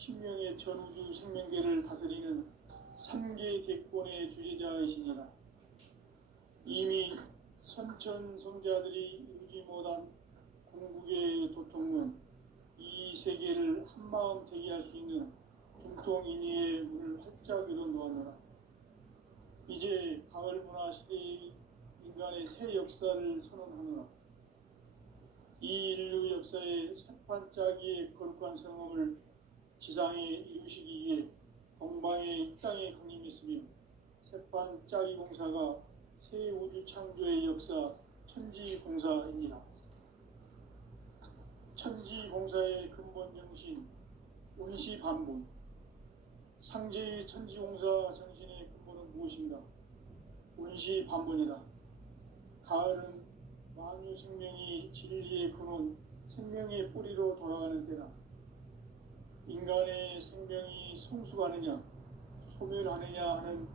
신명의 전우주 생명계를 다스리는 3계 대권의 주제자이시니라. 이미 선천성자들이 이루지 못한 궁극의 도통문 이 세계를 한마음 되게 할 수 있는 중통인의의 문을 활짝 열어놓았노라. 이제 가을 문화 시대의 인간의 새 역사를 선언하노라. 이 인류 역사의 새반짝이의 거룩한 성업을 지상에 이루시기 위해 동방의 이 땅에 강림했으며 새반짝이 공사가 새 우주 창조의 역사 천지공사입니다. 천지공사의 근본 정신 운시반본. 상제의 천지공사 정신의 근본은 무엇인가? 운시반본이다. 가을은 만유 생명이 진리의 근원, 생명의 뿌리로 돌아가는 때다. 인간의 생명이 성숙하느냐, 소멸하느냐 하는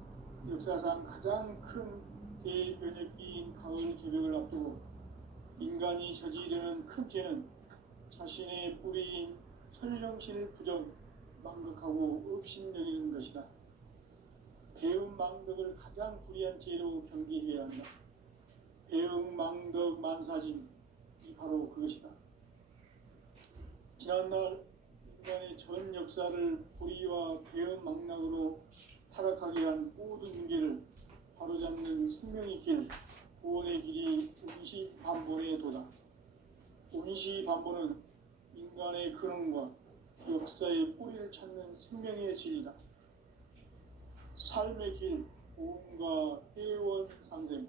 역사상 가장 큰 대변혁기인 가을 개벽을 앞두고 인간이 저지르는 큰 죄는 자신의 뿌리인 설령신을 부정, 망극하고 업신여기는 것이다. 배음 망덕을 가장 불의한 죄로 경계해야 한다. 배음 망덕 만사짐이 바로 그것이다. 지난날 인간의 전 역사를 불의와 배음 망락으로 타락하게 한 모든 문제를 바로잡는 생명의 길, 구원의 길이 운시반본의 도다. 운시반본은 인간의 근원과 역사의 뿌리를 찾는 생명의 진리다. 삶의 길, 고음과 회원 상생.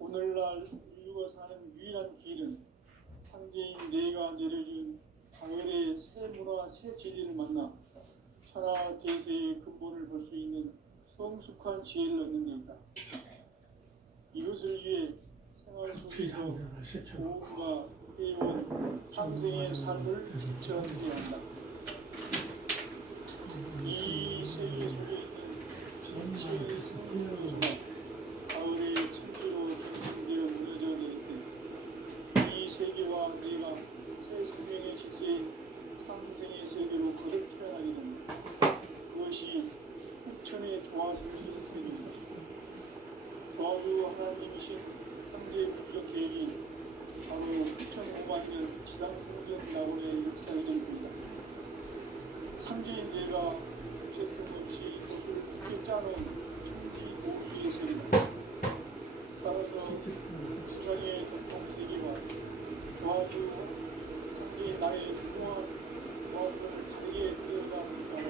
오늘날 인류가 사는 유일한 길은 상제인 내가 내려준 가을의 새 문화, 새 진리를 만나 천하 대세의 근본을 볼 수 있는 성숙한 지혜를 얻는 데 있다. 이것을 위해 생활 속에서 고음과 회원, 상생의 삶을 실천해야 한다. 이 세계 속에 있는 전체의 생명수가 가을의 천지로 정신되어 무너져 내릴 때 이 세계와 내가 새 생명의 질서인 상생의 세계로 거듭 태어나게 된다. 그것이 흑천의 조화성신 세계입니다. 조화주 하나님이신 창제 구속 계획이 바로 9,500만 년 지상성전 낙원의 역사의 전부이다. 창제인 내가 요새 틈없이 이것을 크게 짜놓은 천지 도수의 세계다. 따라서 수상의 전통 세계와 조화주 창제인 나의 무궁한 조화주를 다르게 들여다보는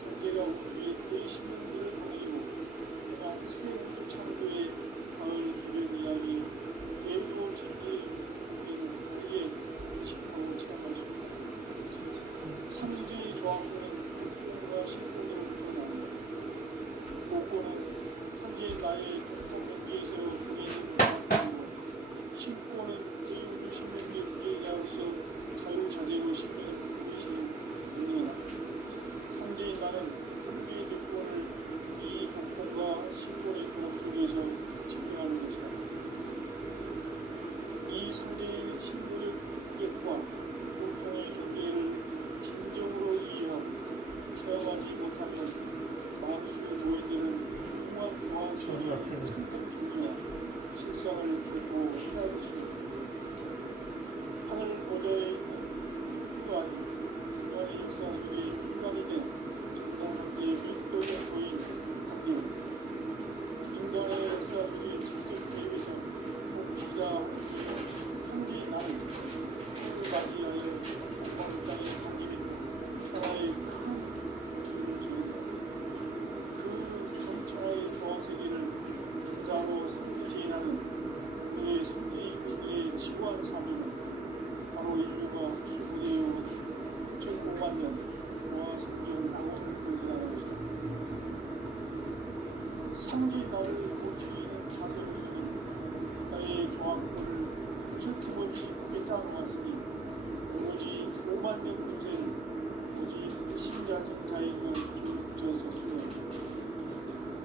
창제가 우주의 그의 신분들을 다니고 그러한 새 우주 창조의 가을 주변 이야기 대우로 진리의 우리는 다르게 의식하고 체험할 수 있다. 상지 조합부는 복권과 신분으로부터 나온다. 복권은 상지의 나의 공동경계에서 보이는 조합부이고 신권은 그 우주 신명의 주제자로서 자유자재로 신명을 부리시는 능력이다. 상지의 나는 상지의 대권을 이 복권과 신권의 조합 속에서 증명하는 것이다. 이 상징인 신분의 국격과 공통의 경계를 진정으로 이해하고 체험하지 못하면 마음속에 놓여있는 무한 조화수의 참된 존재와 실상을 결코 헤아릴 수 없다. 하늘 보좌에 있는 또한 인간의 역사 속에 인간이 된 정상상제의 윗도의 도인 강대원 인간의 역사 속에 직접 개입해서 목지자 상대의 나를 하늘을 맞이하여 공방장의 강림인 천하의 큰 우주를 지닌다. 그 전천하의 조화세계를 자로 상지인하는 그의 상지의 의미의 지구한 삶은 바로 인류가 수고되어 9,500만 년 조화 생명 낙원 건설하는 것이다. 상지 나를 보시는 자세로서는 나의 조합권을 쉴 틈 없이 크게 짜놓았으니 오로지 5만 년 운세를 오직 신자전자에도 붙여서 쓰고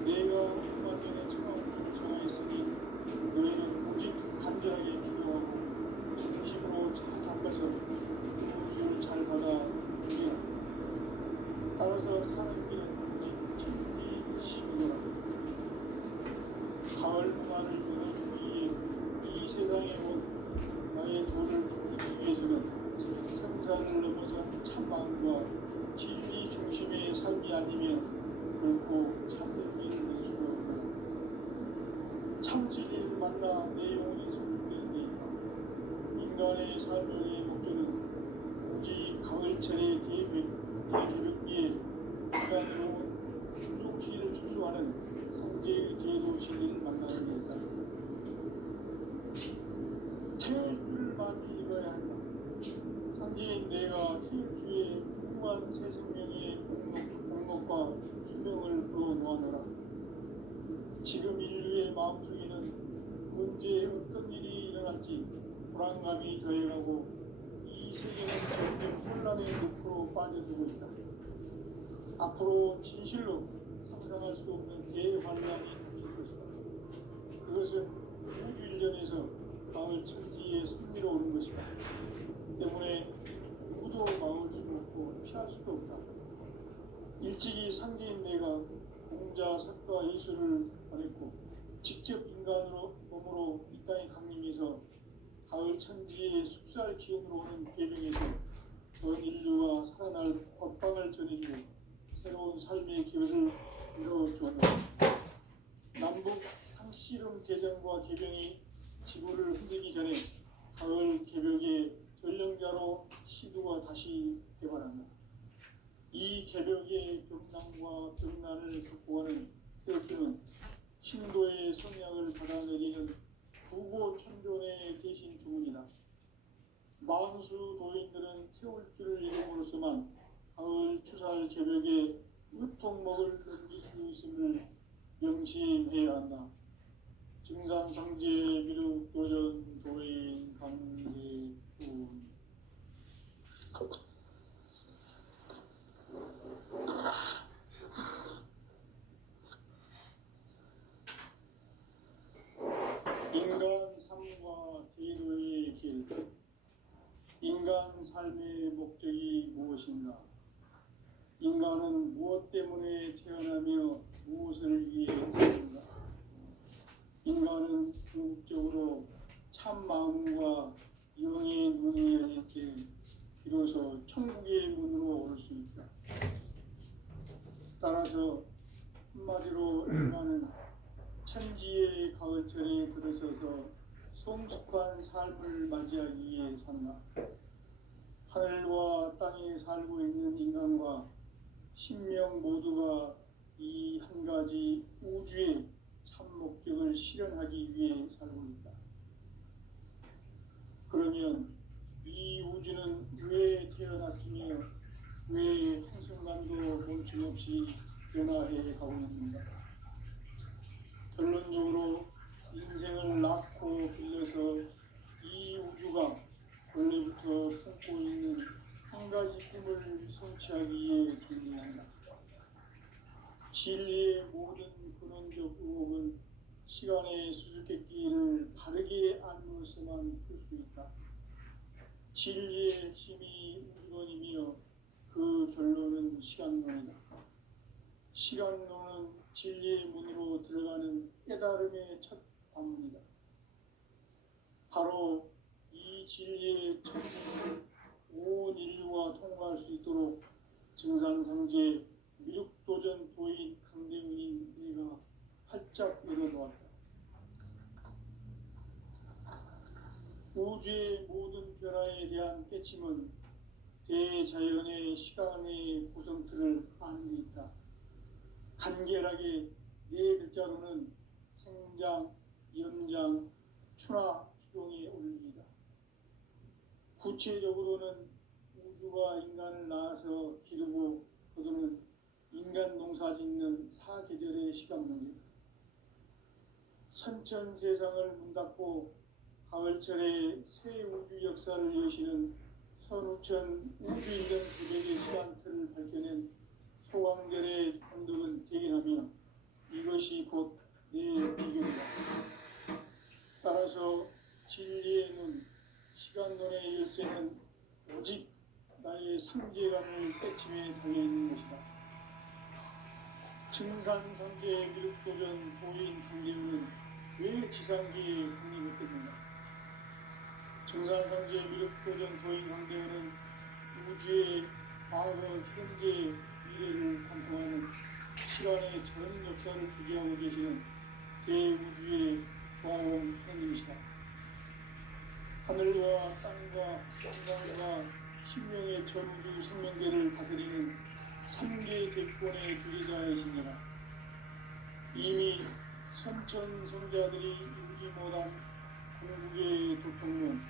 내가 5만 년의 천하우주를 정하였으니 너희는 오직 간절하게 기도하고 진심으로 잘 닦아서 그 우주를 잘 받아 누리라. 조를 지키기 위해서는 성사를 넘어선 참마음과 진리 중심의 삶이 아니면 결코 참 의미를 낼 수 없다. 참 진리를 만나 내 영혼이 소멸되니까 인간의 삶의 목적은 오직 가을철의 대개벽기에 인간으로 운동시를 추수하는 성제의 제도 진리를 만나는 데다. 태울 줄을 많이 읽어야 한다. 상제인 내가 태울 주의 무한 새 생명의 공목과 수명을 불어놓아노라. 지금 인류의 마음속에는 언제 어떤 일이 일어날지 불안감이 더해가고 이 세계는 점점 혼란의 늪으로 빠져들고 있다. 앞으로 진실로 상상할 수 없는 대환란이 닥칠 것이다. 그것은 우주 일전에서 마을 천지에 승리로오는 것이다. 때문에 누구도 막을 수 없고 피할 수도 없다. 일찍이 상제인 내가 공자, 석가, 예수를 보냈고 직접 인간으로 몸으로 이 땅에 강림해서 가을 천지의 숲살 기운으로 오는 계명에서 전 인류가 살아날 법방을 전해주고 새로운 삶의 기회를 이뤄주었다. 남북 상씨름 대전과 개병이 지구를 흔들기 전에 가을 개벽의 전령자로 시두가 다시 개발한다. 이 개벽의 병난과 병난을 극복하는 태극기는 신도의 성향을 받아내리는 부고 천존의 대신 주문이다. 만수 도인들은 태울 줄을 이름으로서만 가을 추살 개벽에 으통목을 넘길 수 있음을 명심해야 한다. 증산상제 미륵 도전 도인 강대군. 인간 삶과 제도의 길. 인간 삶의 목적이 무엇인가? 인간은 무엇 때문에 태어나며 무엇을 위해 사는가? 인간은 궁극적으로 참 마음과 영의 문이 열릴 때 비로소 천국의 문으로 올 수 있다. 따라서 한마디로 인간은 천지의 가을철에 들어서서 성숙한 삶을 맞이하기 위해 산다. 하늘과 땅에 살고 있는 인간과 신명 모두가 이 한 가지 우주의 참 목적을 실현하기 위해 살고 있다. 그러면 이 우주는 왜 태어났으며 왜 한순간도 멈춤없이 변화해 가고 있는가? 결론적으로 인생을 낳고 빌려서 이 우주가 원래부터 품고 있는 한 가지 꿈을 성취하기 위해 존재한다. 진리의 모든 근원적 의혹은 시간의 수수께끼를 바르게 알므로서만 풀 수 있다. 진리의 핵심이 우주론이며 그 결론은 시간론이다. 시간론은 진리의 문으로 들어가는 깨달음의 첫 관문이다. 바로 이 진리의 첫 문을 온 인류가 통과할 수 있도록 증산상제 미륵도전 도인 강대문인 내가 활짝 열어놓았다. 우주의 모든 변화에 대한 깨침은 대자연의 시간의 구성틀을 아는 데 있다. 간결하게 네 글자로는 생장, 연장, 추나 추동의 원리이다. 구체적으로는 우주가 인간을 낳아서 기르고 거두는 인간 농사 짓는 사계절의 시간 문제다. 선천 세상을 문닫고 가을철에 새 우주 역사를 여시는 선우천 우주인전 개벽의 시간틀을 밝혀낸 소강절의 감독은 대견하며 이것이 곧 내 비결이다. 따라서 진리의 눈, 시간론의 열쇠는 오직 나의 상제감을 깨침에 달려있는 것이다. 증산상제 미륵도전 도인 강대우는 왜 지상기에 강림했겠는가? 증산상제 미륵도전 도인 황대현은 우주의 과거, 현재, 미래를 관통하는 시간의 전 역사를 주재하고 계시는 대우주의 조화원 하느님이시다. 하늘과 땅과 영광과 신명의 전우주 생명계를 다스리는 3개 대권의 주제자이시니라. 이미 선천성자들이 이루지 못한 궁극의 도통론,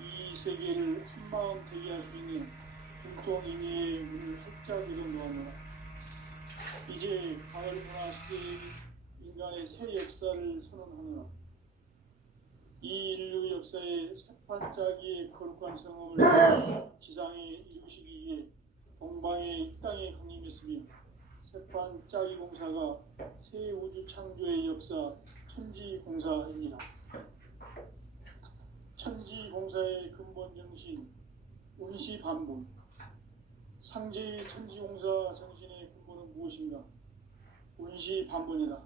이 세계를 한마음 되게 할 수 있는 중통인의 문을 활짝 열어놓았노라. 이제 가을 문화 시대의 인간의 새 역사를 선언하노라. 이 인류 역사의 새판짜기의 거룩한 성험을 지상에 이루시기 위해 동방의 이 땅에 강림했으며, 새판짜기 공사가 새 우주 창조의 역사 천지공사입니다. 천지공사의 근본 정신 운시반본. 상제의 천지공사 정신의 근본은 무엇인가? 운시반본이다.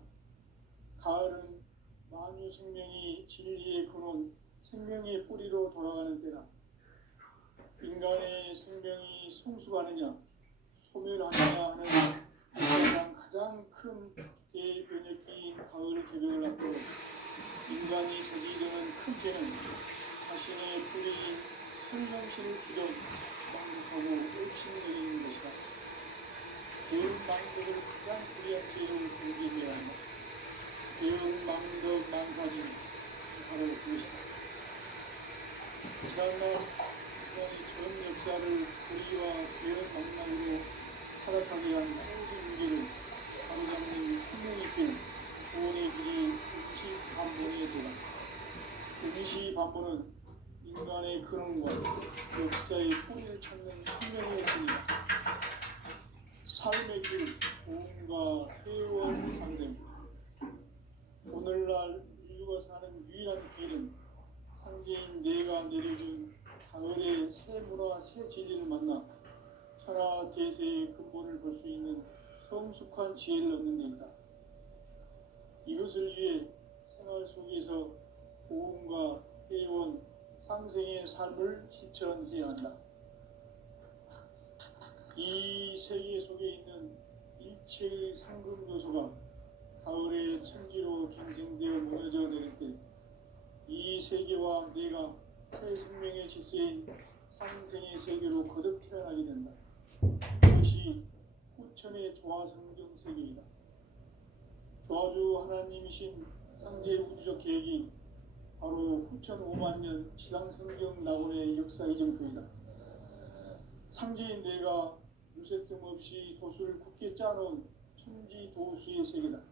가을은 만유 생명이 진리의 근원, 생명의 뿌리로 돌아가는 때다. 인간의 생명이 성숙하느냐, 소멸하느냐 하는 가장 큰 대변혁기인 가을 개벽을 앞두고 인간이 저지르는 큰 죄는 자신의 뿌리인 성령신을 부정, 망국하고 옥신거리는 것이다. 대응망덕을 가장 불리한 죄로 경계해야 한다. 대응망덕 만사진, 바로 그것이다. 지난날 인간의 전 역사를 불의와 대응망락으로 타락하게 한 모든 문제를 바로잡는 생명의 길, 구원의 길이 운시반본의 도다. 운시반본은 인간의 근원과 역사의 뿌리를 찾는 생명의 길이다. 삶의 길, 고음과 회원 상생. 오늘날 인류가 사는 유일한 길은 상제인 내가 내려준 가을의 새 문화, 새 진리를 만나 천하 대세의 근본을 볼 수 있는 성숙한 지혜를 얻는 데 있다. 이것을 위해 생활 속에서 고음과 회원, 상생의 삶을 실천해야 한다. 이 세계 속에 있는 일체의 상금 요소가 가을의 천지로 갱생되어 무너져 내릴 때 이 세계와 내가 새 생명의 질서인 상생의 세계로 거듭 태어나게 된다. 이것이 후천의 조화성경 세계이다. 조화주 하나님이신 상제 우주적 계획이 바로 후천 5만 년 지상성경 낙원의 역사 이정표이다. 상제인 내가 무쇠틈 없이 도수를 굳게 짜놓은 천지 도수의 세계다.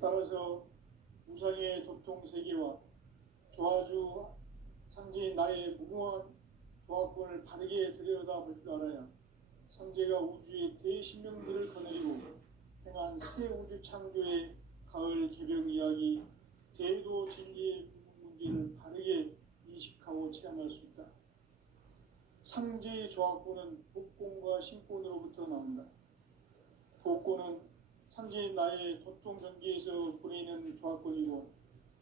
따라서 무상의 도통 세계와 조화주 상제인 나의 무궁한 조화권을 바르게 들여다볼 줄 알아야 상제가 우주의 대신명들을 거느리고 행한 새 우주 창조의 가을 개벽 이야기, 대도 진리의 문제를 바르게 인식하고 체험할 수 있다. 상제의 조화권은 복권과 신권으로부터 나온다. 복권은 상제인 나의 도통 전기에서 보내는 조화권이고,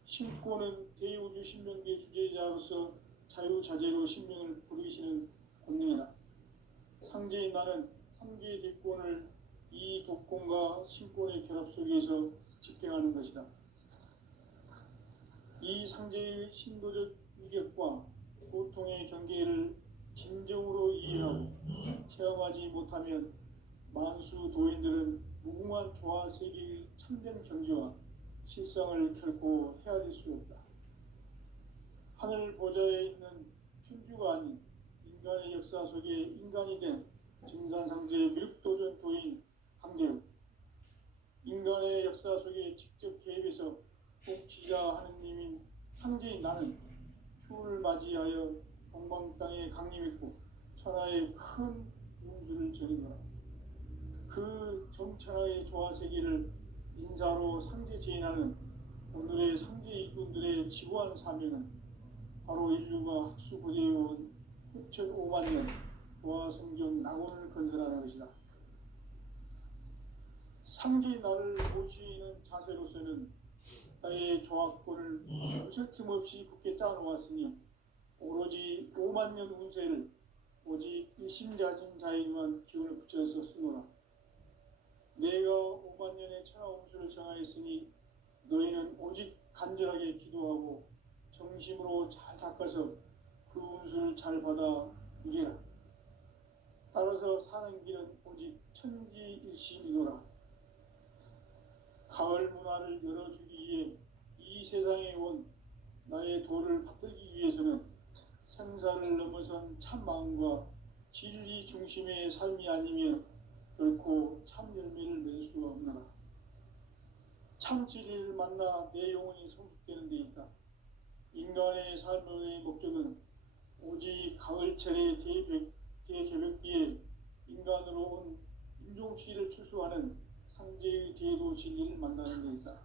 신권은 대우주 신명계 주제자로서 자유자재로 신명을 부르시는 권능이다. 상제인 나는 3개의 대권을 이 독권과 신권의 결합 속에서 집행하는 것이다. 이 상제의 신도적 위격과 고통의 경계를 진정으로 이해하고 체험하지 못하면 만수 도인들은 무궁한 조화 세계의 참된 경지와 실상을 결코 헤아릴 수 없다. 하늘 보좌에 있는 천주가 아닌 인간의 역사 속에 인간이 된 증산상제 미륵도전 도인 강대우, 인간의 역사 속에 직접 개입해서 복지자 하느님인 상제인 나는 추운을 맞이하여 동방 땅에 강림했고 천하의 큰 운수를 전인노라. 그 정천하의 조화세계를 인사로 상제 제인하는 오늘의 상제 일꾼들의 지구한 사명은 바로 인류가 학수고대해온 후천 5만 년 조화성경 낙원을 건설하는 것이다. 상제인 나를 모시는 자세로서는 나의 조화권을 무쇠틈 없이 굳게 짜놓았으니 오로지 5만 년 운세를 오직 일심가진 자에게만 기운을 붙여서 쓰노라. 내가 5만 년의 천하 운수를 정하였으니 너희는 오직 간절하게 기도하고 정심으로 잘 닦아서 그 운수를 잘 받아 누리라. 따라서 사는 길은 오직 천지일심이노라. 가을 문화를 열어주기 위해 이 세상에 온 나의 도를 받들기 위해서는 생사를 넘어선 참 마음과 진리 중심의 삶이 아니면 결코 참 열매를 맺을 수가 없노라. 참 진리를 만나 내 영혼이 성숙되는 데 있다. 인간의 삶의 목적은 오직 가을철의 대개벽기에 인간으로 온 인종씨를 추수하는 상제의 대도 진리를 만나는 데 있다.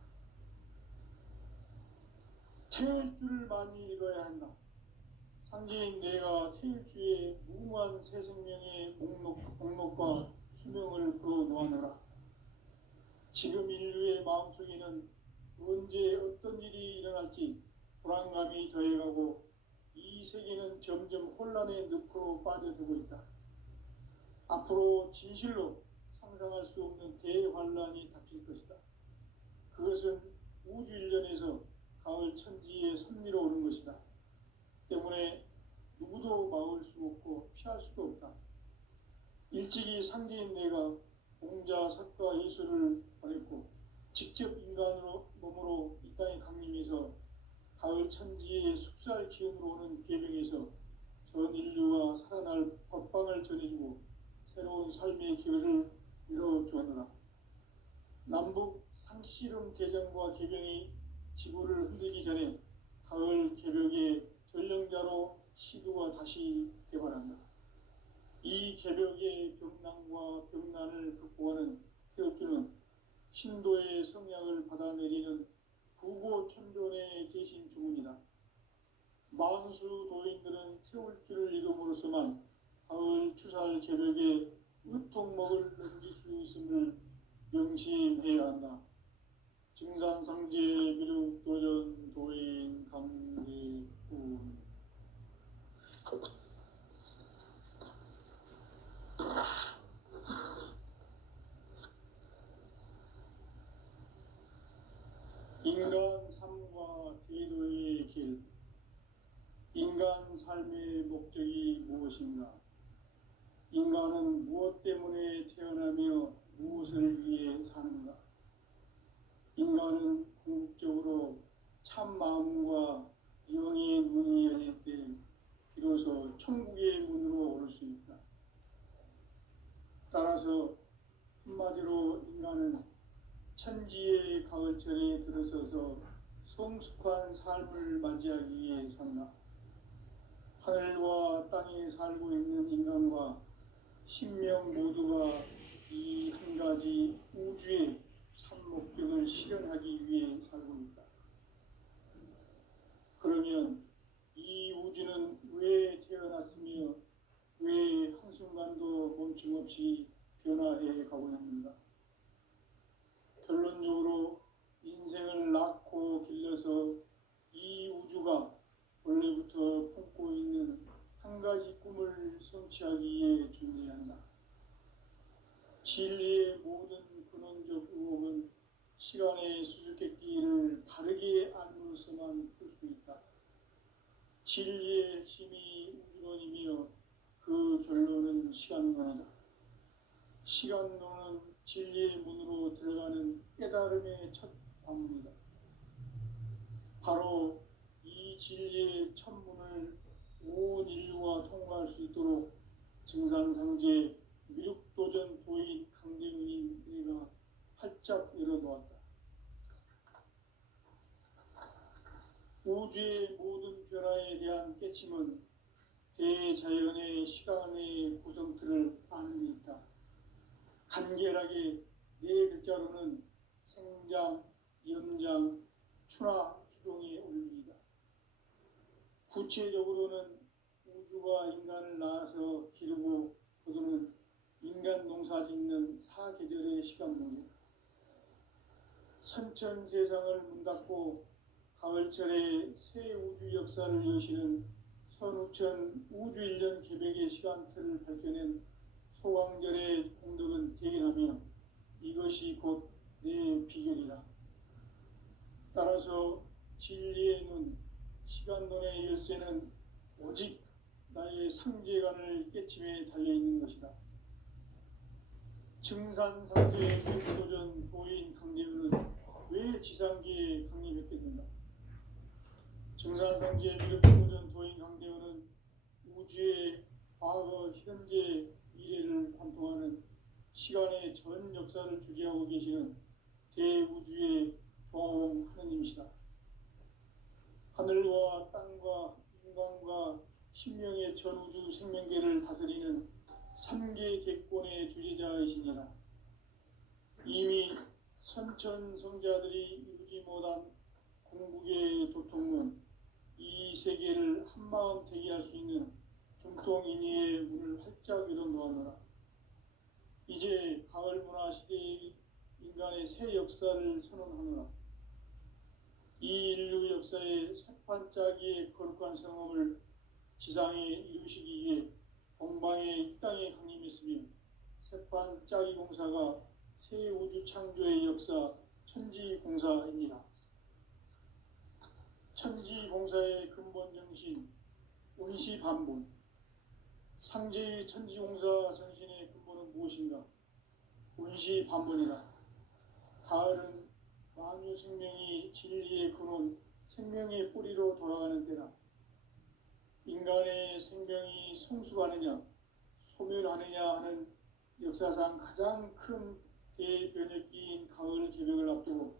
태일주를 많이 읽어야 한다. 상제인 내가 태일주의 무궁한 새 생명의 목록과 수명을 풀어놓아노라. 지금 인류의 마음속에는 언제 어떤 일이 일어날지 불안감이 더해가고 이 세계는 점점 혼란의 늪으로 빠져들고 있다. 앞으로 진실로 상상할 수 없는 대환란이 닥칠 것이다. 그것은 우주 일련에서 가을 천지의 섭리로 오는 것이다. 때문에 누구도 막을 수 없고 피할 수도 없다. 일찍이 상제인 내가 공자, 석가, 예수를 보냈고 직접 인간으로 몸으로 이 땅에 강림해서 가을 천지의 숙살 기운으로 오는 계명에서 전 인류가 살아날 법방을 전해주고 새로운 삶의 기회를 이뤄주었노라. 남북 상씨름 대전과 개병이 지구를 흔들기 전에 가을 개벽의 전령자로 시도가 다시 개발한다. 이 개벽의 병난과 병난을 극복하는 태엽주는 신도의 성향을 받아내리는 부고천존의 대신 주문이다. 만수 도인들은 태울주를 읽음으로써만 가을 추살 개벽에 의통목을 넘길 수 있음을 명심해야 한다. 증산상제 미륵도전 도인 강대군. 인간 삶과 대도의 길. 인간 삶의 목적이 무엇인가? 인간은 무엇 때문에 태어나며 무엇을 위해 사는가? 인간은 궁극적으로 참 마음과 영의 문이 열릴 때 비로소 천국의 문으로 오를 수 있다. 따라서 한마디로 인간은 천지의 가을철에 들어서서 성숙한 삶을 맞이하기 위해 산다. 하늘과 땅에 살고 있는 인간과 신명 모두가 이 한 가지 우주의 참 목적을 실현하기 위해 살고 있다. 그러면 이 우주는 왜 태어났으며 왜 한순간도 멈춤 없이 변화해 가고 있는가? 결론적으로 인생을 낳고 길러서 이 우주가 원래부터 품고 있는 한 가지 꿈을 성취하기 위해 존재한다. 진리의 모든 근원적 의혹은 시간의 수수께끼를 바르게 알므로서만 풀 수 있다. 진리의 핵심이 우주론이며 그 결론은 시간론이다. 시간론은 진리의 문으로 들어가는 깨달음의 첫 방문이다. 바로 이 진리의 첫 문을 온 인류가 통과할 수 있도록 증산상제 미륵도전 도인 강대문인 내가 활짝 열어놓았다. 우주의 모든 변화에 대한 깨침은 대자연의 시간의 구성틀을 아는 데 있다. 간결하게 네 글자로는 생장, 연장, 추나, 추동의 원리이다. 구체적으로는 우주가 인간을 낳아서 기르고 거두는 인간 농사 짓는 사계절의 시간론이다. 선천 세상을 문 닫고 가을철에 새 우주 역사를 여시는 천우천 우주일년 계백의 시간틀을 밝혀낸 소광절의 공덕은 대견하며 이것이 곧 내 비결이라. 따라서 진리의 눈, 시간론의 열쇠는 오직 나의 상제관을 깨침에 달려있는 것이다. 증산상제의 명도전 도인 강대우는 왜 지상계에 강림했겠는가? 증산상제의 명도전 도인 강대우는 우주의 과거, 현재, 미래를 관통하는 시간의 전 역사를 주재하고 계시는 대우주의 조화홍 하느님이시다. 하늘과 땅과 인간과 신명의 전우주 생명계를 다스리는 삼계 대권의 주재자이시니라. 이미 선천성자들이 이루지 못한 궁극의 도통론, 이 세계를 한마음 대기할 수 있는 중통인의의 문을 활짝 열어놓았노라. 이제 가을문화 시대의 인간의 새 역사를 선언하노라. 이 인류 역사의 새판짜기의 거룩한 성험을 지상에 이루시기 위해 동방의 이 땅에 강림했으며 새판짜기 공사가 새 우주 창조의 역사 천지공사입니다. 천지공사의 근본 정신 운시반본. 상제의 천지공사 정신의 근본은 무엇인가? 운시반본이다. 가을은 만유 생명이 진리의 근원, 생명의 뿌리로 돌아가는 때다. 인간의 생명이 성숙하느냐, 소멸하느냐 하는 역사상 가장 큰 대변혁기인 가을 개벽을 앞두고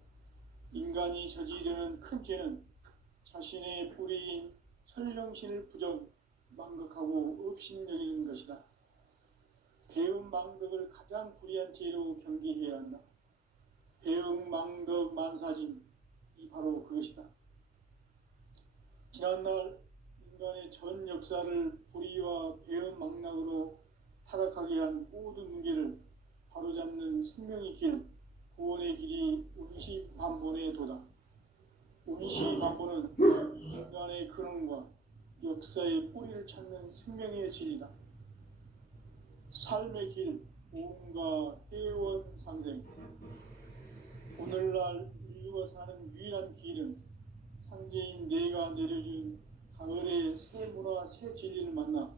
인간이 저지르는 큰 죄는 자신의 뿌리인 설령신을 부정, 망극하고 업신여기는 것이다. 배음 망덕을 가장 불의한 죄로 경계해야 한다. 배음 망덕 만사짐이 바로 그것이다. 지난날 인간의 전 역사를 불의와 배음 망락으로 타락하게 한 모든 문제를 바로잡는 생명의 길, 구원의 길이 운시반본의 도다. 운시반본은 인간의 근원과 역사의 뿌리를 찾는 생명의 진리다. 삶의 길, 오음과 회원 상생. 오늘날 인류가 사는 유일한 길은 상제인 내가 내려준 가을의 새 문화, 새 진리를 만나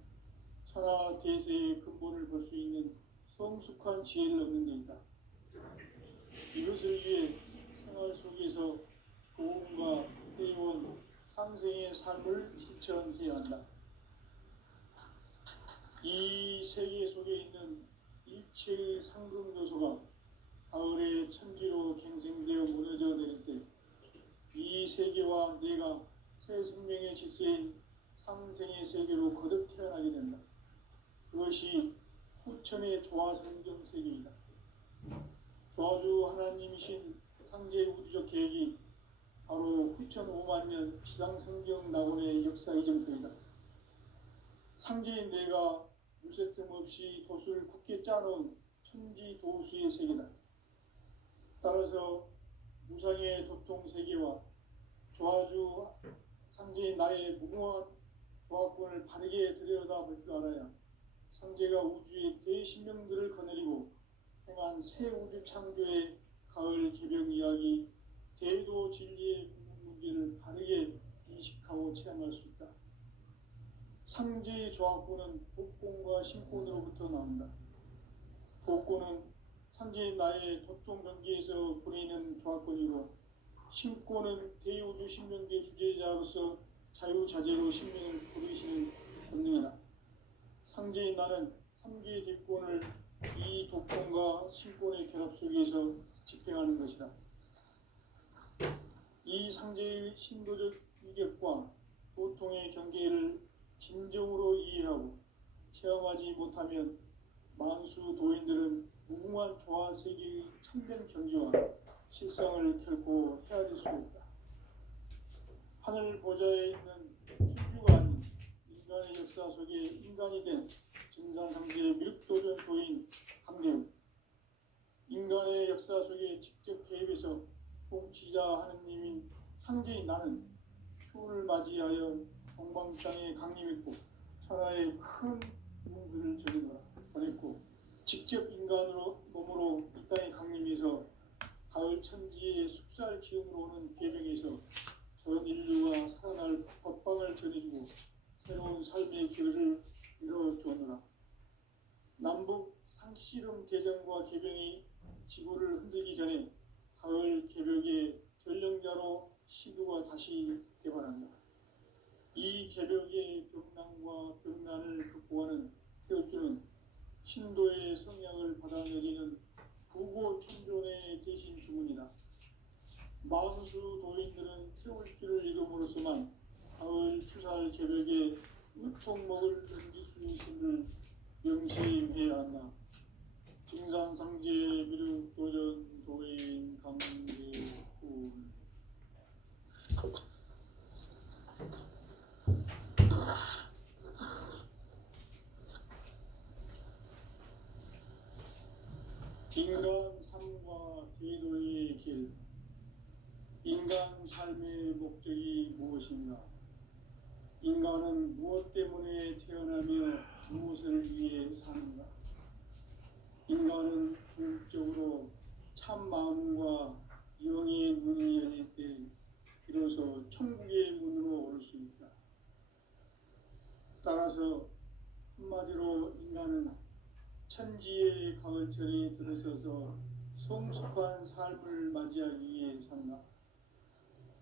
천하 대세의 근본을 볼 수 있는 성숙한 지혜를 얻는 데 있다. 이것을 위해 생활 속에서 오음과 회원, 상생의 삶을 실천해야 한다. 이 세계 속에 있는 일체의 상금 요소가 가을의 천지로 갱생되어 무너져 내릴 때 이 세계와 내가 새 생명의 질서인 상생의 세계로 거듭 태어나게 된다. 그것이 후천의 조화성경 세계이다. 조화주 하나님이신 상제의 우주적 계획이 바로 후천 5만년 지상성경 낙원의 역사 이정표이다. 상제인 내가 무쇠틈 없이 돛을 굳게 짜놓은 천지 도수의 세계다. 따라서 무상의 도통 세계와 조화주 상제인 나의 무궁한 조화권을 바르게 들여다볼 줄 알아야 상제가 우주의 대신명들을 거느리고 행한 새 우주 창조의 가을 개벽 이야기, 대도 진리의 궁극 문제를 바르게 인식하고 체험할 수 있다. 상제의 조화권은 복권과 신권으로부터 나온다. 복권은 상제인 나의 도통 경계에서 부리는 조화권이고, 신권은 대우주 신명계 주제자로서 자유자재로 신명을 부르시는 권능이다. 상제인 나는 3개의 대권을 이 독권과 신권의 결합 속에서 집행하는 것이다. 이 상제의 신도적 위격과 도통의 경계를 진정으로 이해하고 체험하지 못하면 만수 도인들은 무궁한 조화 세계의 참된 경지와 실상을 결코 헤아릴 수 없다. 하늘 보좌에 있는 천주가 아닌 인간의 역사 속에 인간이 된 증산상제의 미륵도전 도인 강대우, 인간의 역사 속에 직접 개입해서 통치자 하느님인 상제인 나는 추운을 맞이하여 동방땅에 강림했고 천하에 큰 문수를 전했고 직접 인간으로 몸으로 이 땅에 강림해서 가을 천지의 숲살 기운으로 오는 계명에서 전 인류가 살아날 법방을 전해주고 새로운 삶의 길을 이뤄주었노라. 남북 상씨름 대전과 계병이 지구를 흔들기 전에 가을 개벽의 전령자로 시두가 다시 개발한다. 이 개벽의 병난과 병난을 극복하는 태어주는 신도의 성향을 받아내리는 부고천존의 대신 주문이다. 만수 도인들은 태울주를 이름으로서만 가을 추살 개벽에 의통목을 넘길 수 있음을 명심해야 한다. 증산상제 미륵도전 도인 강대훈 인간 삶과 계도의 길. 인간 삶의 목적이 무엇인가? 인간은 무엇 때문에 태어나며 무엇을 위해 사는가? 인간은 궁극적으로 참 마음과 영의 문이 열릴 때 비로소 천국의 문으로 오를 수 있다. 따라서 한마디로 인간은 천지의 가을철에 들어서서 성숙한 삶을 맞이하기 위해 산다.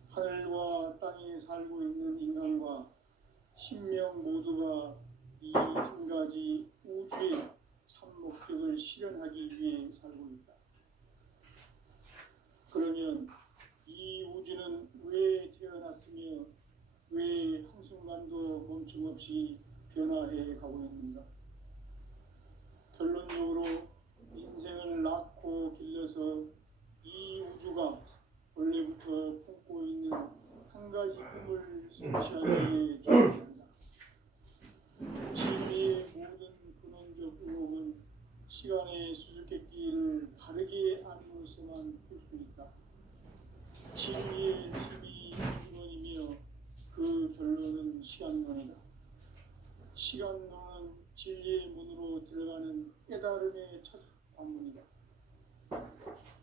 하늘과 땅에 살고 있는 인간과 신명 모두가 이 한 가지 우주의 참 목적을 실현하기 위해 살고 있다. 그러면 이 우주는 왜 태어났으며 왜 한순간도 멈춤없이 변화해 가고 있는가? 결론적으로 인생을 낳고 길러서 이 우주가 원래부터 품고 있는 한 가지 꿈을 성취하기에 존재한다. 진리의 모든 근원적 의혹은 시간의 수수께끼를 바르게 알므로서만 풀 수 있다. 진리의 힘이 근원이며 그 결론은 시간론이다. 시간론은 진리의 문으로 들어가는 깨달음의 첫 관문이다.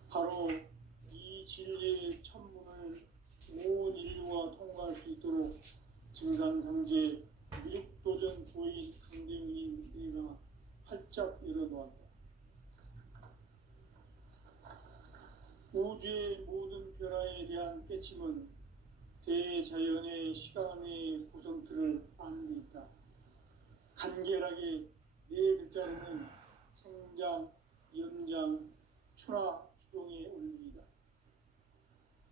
바로 이 진리의 천문을 온 인류가 통과할 수 있도록 증산상제 미륵도전 도인 강대훈인 내가 활짝 열어놓았다. 우주의 모든 변화에 대한 깨침은 대자연의 시간의 구성틀을 아는 데 있다. 간결하게 네 글자로는 생장, 연장, 추나 추동의 원리이다.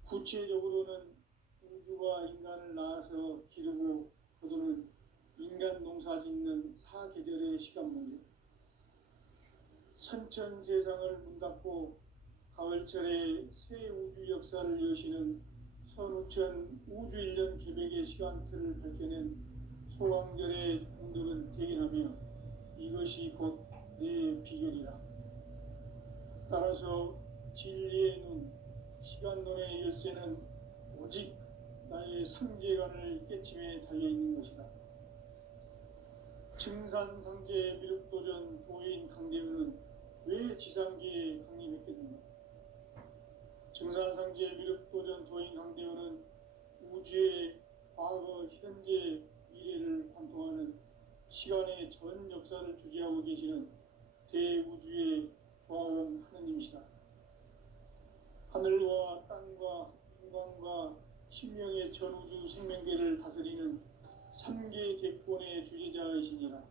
구체적으로는 우주가 인간을 낳아서 기르고 거두는 인간 농사 짓는 사계절의 시간 문제. 선천 세상을 문 닫고 가을철에 새 우주 역사를 여시는 선우천 우주 1년 계백의 시간틀을 밝혀낸 소강절의 공덕은 대견하며 이것이 곧 내 비결이라. 따라서 진리의 눈, 시간론의 열쇠는 오직 나의 상제관을 깨침에 달려있는 것이다. 증산상제 미륵도전 도인 강대훈은 왜 지상계에 강림했겠는가? 증산상제 미륵도전 도인 강대훈은 우주의 과거, 현재, 미래를 관통하는 시간의 전 역사를 주재하고 계시는 대우주의 조화원 하느님이시다. 하늘과 땅과 인간과 신명의 전우주 생명계를 다스리는 3계 대권의 주재자이시니라.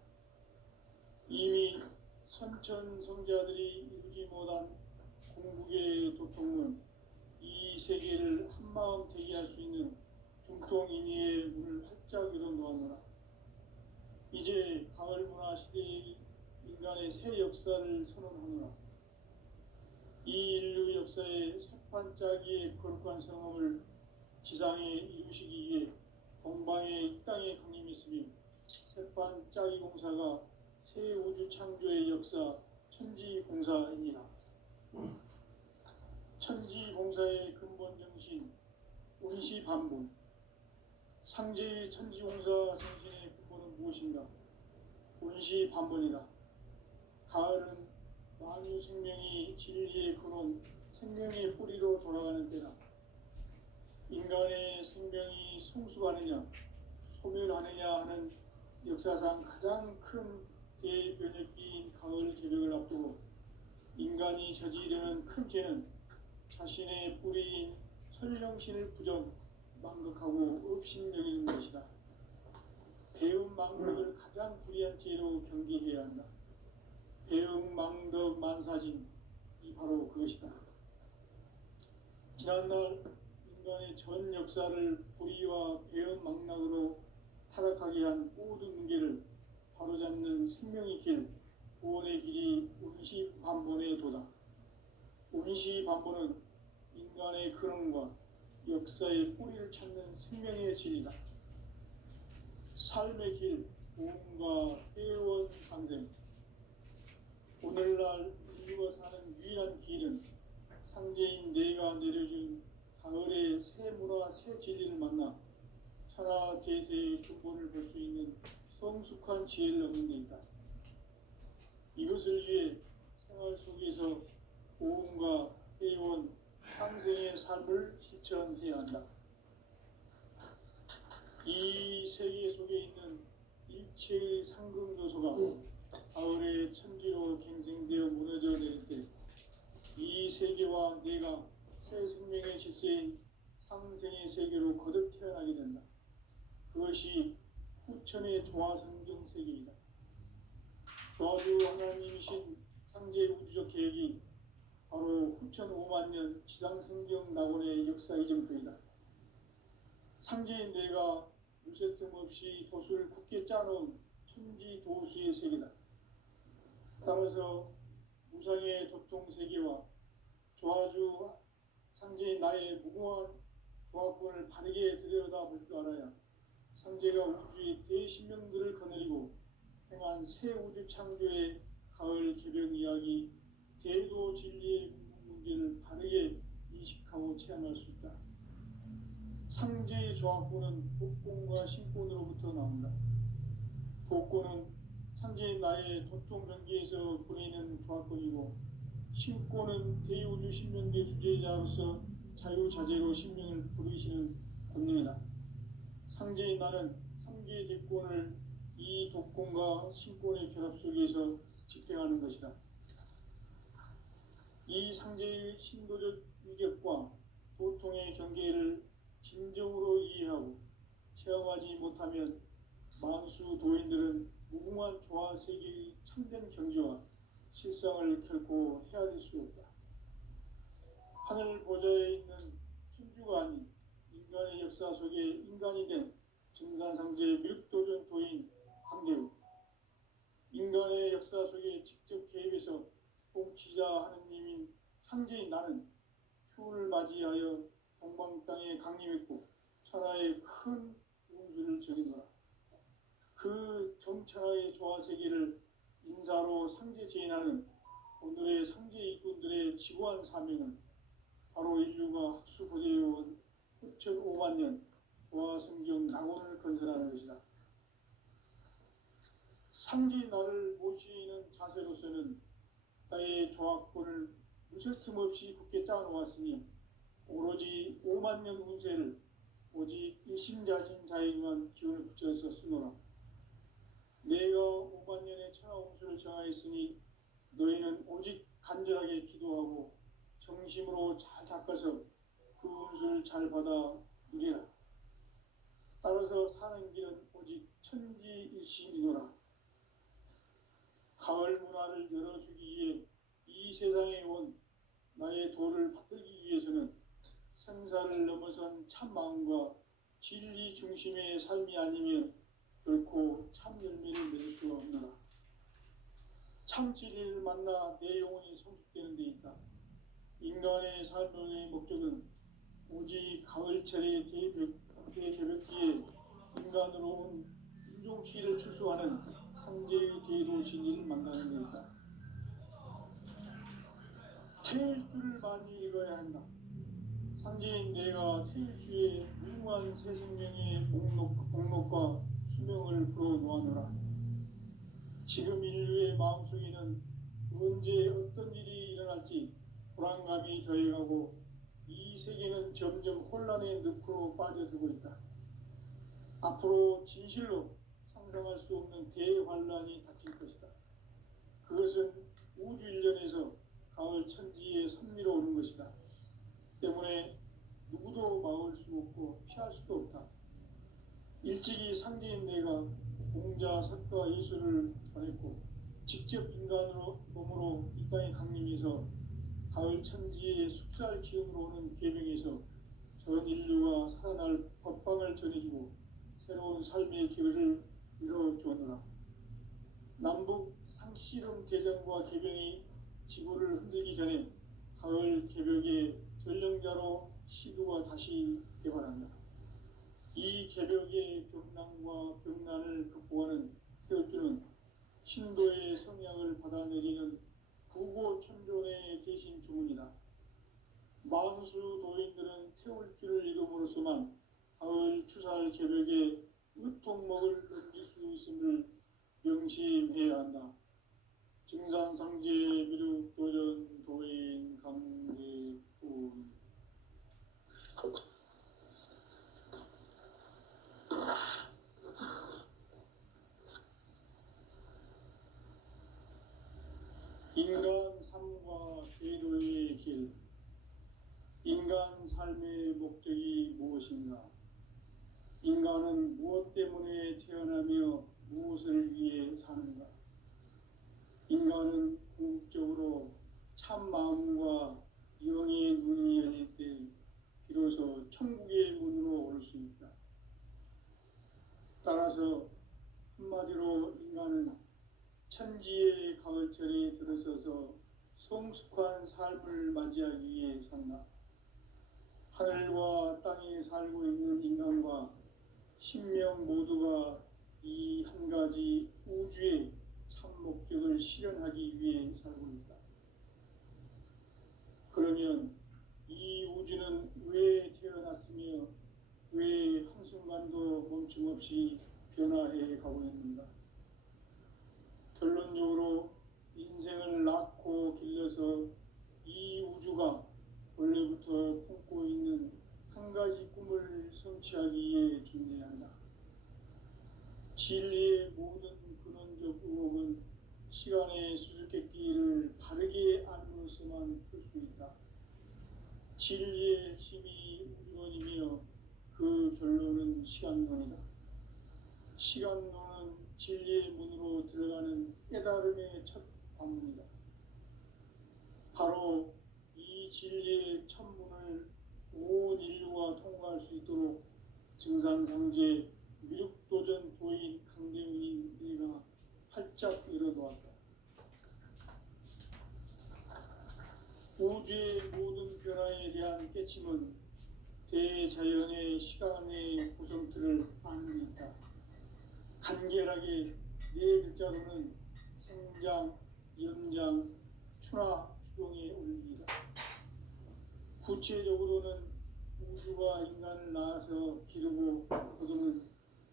이미 선천성자들이 이루지 못한 궁극의 도통문, 이 세계를 한마음 대기할 수 있는 중통인의의 문을 활짝 열어놓았노라. 이제 가을 문화 시대의 인간의 새 역사를 선언하노라. 이 인류 역사의 새반짝이의 거룩한 성험을 지상에 이루시기 위해 동방의 이 땅에 강림했으며 새반짝이 공사가 새 우주 창조의 역사 천지공사이니라. 천지공사의 근본 정신 운시반문, 상제의 천지공사 정신의 근본은 무엇인가? 온시반본이다. 가을은 만유 생명이 진리의 근원, 생명의 뿌리로 돌아가는 때다. 인간의 생명이 성숙하느냐, 소멸하느냐 하는 역사상 가장 큰 대변혁기인 가을 개벽을 앞두고 인간이 저지르는 큰 죄는 자신의 뿌리인 설령신을 부정, 망극하고 업신여기는 것이다. 배움 망덕을 가장 불의한 죄로 경계해야 한다. 배움 망덕 만사진, 이 바로 그것이다. 지난날 인간의 전 역사를 불의와 배움 망락으로 타락하게 한 모든 문제를 바로잡는 생명의 길, 구원의 길이 온시반본의 도다. 온시반본은 인간의 근원과 역사의 뿌리를 찾는 생명의 진리다. 삶의 길, 보험과 회원 상생. 오늘날 인류가 사는 유일한 길은 상제인 내가 내려준 가을의 새 문화, 새 진리를 만나 천하 대세의 근본을 볼 수 있는 성숙한 지혜를 얻는 데 있다. 이것을 위해 생활 속에서 보험과 회원, 상생의 삶을 실천해야 한다. 이 세계 속에 있는 일체의 상금 요소가 가을의 천지로 갱생되어 무너져 내릴 때 이 세계와 내가 새 생명의 질서인 상생의 세계로 거듭 태어나게 된다. 그것이 후천의 조화성경 세계이다. 조화주 하나님이신 상제 우주적 계획이 바로 후천 5만 년 지상성경 낙원의 역사 이정표이다. 상제인 내가 무쇠 틈 없이 도수를 굳게 짜놓은 천지 도수의 세계다. 따라서 무상의 도통 세계와 조화주 상제인 나의 무궁한 조화권을 바르게 들여다볼 줄 알아야 상제가 우주의 대신명들을 거느리고 행한 새 우주 창조의 가을 개벽 이야기, 대도 진리의 문제를 바르게 인식하고 체험할 수 있다. 상제의 조화권은 복권과 신권으로부터 나온다. 복권은 상제인 나의 도통 경계에서 보내는 조화권이고, 신권은 대우주 신명계 주제자로서 자유자재로 신명을 부르시는 권능이다. 상제인 나는 3개의 대권을 이 독권과 신권의 결합 속에서 집행하는 것이다. 이 상제의 신도적 위격과 도통의 경계를 진정으로 이해하고 체험하지 못하면 만수 도인들은 무궁한 조화 세계의 참된 경지와 실상을 결코 헤아릴 수 없다. 하늘 보좌에 있는 천주가 아닌 인간의 역사 속에 인간이 된 증산상제의 밀도전 도인 강대우, 인간의 역사 속에 직접 개입해서 통치자 하느님인 상제인 나는 추운을 맞이하여 동방 땅에 강림했고 천하의 큰 운수를 정해놓아 그 정천하의 조화 세계를 인사로 상제 제인하는 오늘의 상제 일꾼들의 지구한 사명은 바로 인류가 학수고대해온 후천 5만 년 조화 성경 낙원을 건설하는 것이다. 상제인 나를 모시는 자세로서는 나의 조화권을 무쇠 틈 없이 굳게 짜놓았으니 오로지 5만 년 운세를 오직 일심자진 자에게만 기운을 붙여서 쓰노라. 내가 5만 년의 천하 운수를 정하였으니 너희는 오직 간절하게 기도하고 정심으로 잘 닦아서 그 운수를 잘 받아 누리라. 따라서 사는 길은 오직 천지일심이노라. 가을 문화를 열어주기 위해 이 세상에 온 나의 도를 받들기 위해서는 생사를 넘어선 참 마음과 진리 중심의 삶이 아니면 결코 참 열매를 맺을 수가 없노라. 참 진리를 만나 내 영혼이 성숙되는 데 있다. 인간의 삶의 목적은 오직 가을철의 대개벽기에 인간으로 온 인종시를 추수하는 상제의 대도 진리를 만나는 데 있다. 제 일주를 많이 읽어야 한다. 상제인 내가 태일주의 무궁한 새 생명의 목록과 수명을 풀어놓아노라. 지금 인류의 마음속에는 언제 어떤 일이 일어날지 불안감이 더해가고 이 세계는 점점 혼란의 늪으로 빠져들고 있다. 앞으로 진실로 상상할 수 없는 대환란이 닥칠 것이다. 그것은 우주 일련에서 가을 천지에 선미로 오는 것이다. 때문에 누구도 막을 수 없고 피할 수도 없다. 일찍이 상제인 내가 공자, 석가, 예수를 보냈고 직접 인간으로 몸으로 이 땅에 강림해서 가을 천지의 숲살 기운으로 오는 계명에서 전 인류가 살아날 법방을 전해주고 새로운 삶의 기회를 이뤄주었노라. 남북 상씨름 대전과 개병이 지구를 흔들기 전에 가을 개벽의 전령자로 시도가 다시 개발한다. 이 개벽의 벽난과 벽난을 극복하는 태어주는 신도의 성향을 받아내리는 부고천존의 대신 주문이다. 만수 도인들은 태울주를 이름으로서만 가을 추살 개벽에 으통목을 넘길 수 있음을 명심해야 한다. 증산상제 미륵 도전 도인 강대군. 인간 삶과 제도의 길. 인간 삶의 목적이 무엇인가? 인간은 무엇 때문에 태어나며 무엇을 위해 사는가? 인간은 궁극적으로 참 마음과 영의 눈이 열릴 때 비로소 천국의 문으로 올 수 있다. 따라서 한마디로 인간은 천지의 가을철에 들어서서 성숙한 삶을 맞이하기 위해 산다. 하늘과 땅에 살고 있는 인간과 신명 모두가 이 한 가지 우주의 참 목적을 실현하기 위해 살고 있다. 그러면 이 우주는 왜 태어났으며 왜 한순간도 멈춤없이 변화해 가고 있는가? 결론적으로 인생을 낳고 길러서 이 우주가 원래부터 품고 있는 한 가지 꿈을 성취하기 위해 존재한다. 진리의 모든 근원적 의혹은 시간의 수수께끼를 바르게 알므로서만 풀 수 있다. 진리의 핵심이 우주론이며 그 결론은 시간론이다. 시간론은 진리의 문으로 들어가는 깨달음의 첫 관문이다. 바로 이 진리의 첫 문을 온 인류가 통과할 수 있도록 증산상제 미륵도전 도인 강대훈인 내가 활짝 열어놓았다. 우주의 모든 변화에 대한 깨침은 대자연의 시간의 구성틀을 아는 데 있다. 간결하게 네 글자로는 생장, 연장, 추나 추동의 원리이다. 구체적으로는 우주가 인간을 낳아서 기르고 거두는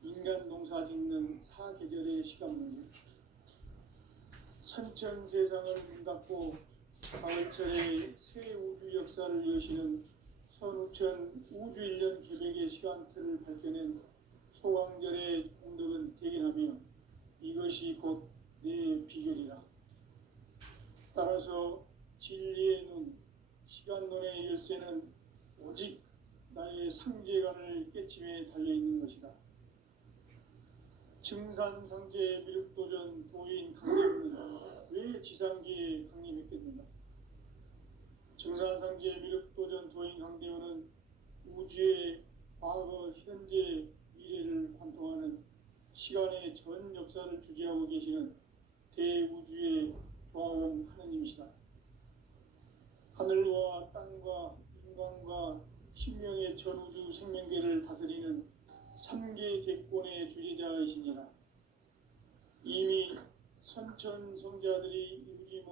인간 농사 짓는 사계절의 시간 문제. 선천 세상을 문 닫고 가을철에 새 우주 역사를 여시는 선우천 우주일년 계획의 시간틀을 밝혀낸 소강절의 공덕은 대견하며 이것이 곧 내 비결이라. 따라서 진리의 눈, 시간론의 열쇠는 오직 나의 상제관을 깨침에 달려있는 것이다. 증산상제 미륵도전 도인 강림은 왜 지상계에 강림했겠는가? 증산상제 미륵도전 도인 강대원은 우주의 과거, 현재, 미래를 관통하는 시간의 전 역사를 주재하고 계시는 대우주의 조화원 하느님이시다. 하늘과 땅과 인간과 신명의 전우주 생명계를 다스리는 3계 대권의 주재자이시니라. 이미 선천 성자들이 이루지